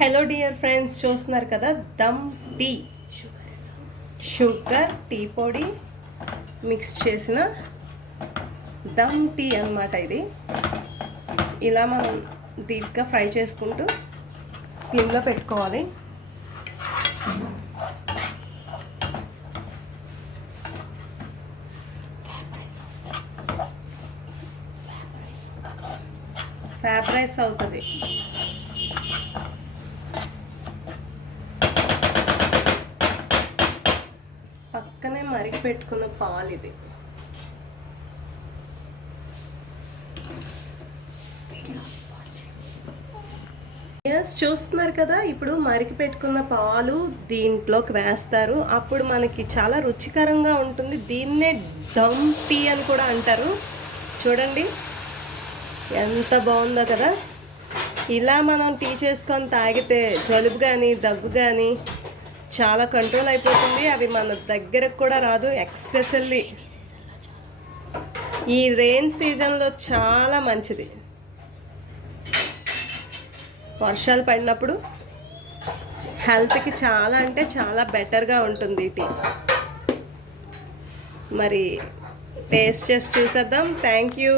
Hello dear friends, చూస్తున్నారు కదా dum tea. Sugar tea పొడి మిక్స్ చేసిన దమ్ టీ అన్నమాట. ఇది ఇలా మనం డీప్గా ఫ్రై చేసుకుంటూ స్లిమ్లో పెట్టుకోవాలి. ఫ్యాబ్రైస్ అవుతుంది. పక్కనే మరిగి పెట్టుకున్న పాలు ఇది. చూస్తున్నారు కదా, ఇప్పుడు మరిగి పెట్టుకున్న పాలు దీంట్లోకి వేస్తారు. అప్పుడు మనకి చాలా రుచికరంగా ఉంటుంది. దీన్నే దమ్ టీ అని కూడా అంటారు. చూడండి ఎంత బాగుందో కదా. ఇలా మనం టీ చేసుకొని తాగితే జలుబు కానీ దగ్గు కానీ చాలా కంట్రోల్ అయిపోతుంది. అవి మన దగ్గరకు కూడా రాదు. ఎక్స్పెషల్లీ ఈ రెయిన్ సీజన్లో చాలా మంచిది. వర్షాలు పడినప్పుడు హెల్త్కి చాలా అంటే చాలా బెటర్గా ఉంటుంది టీ. మరి టేస్ట్ చేసి చూసేద్దాం. Thank you.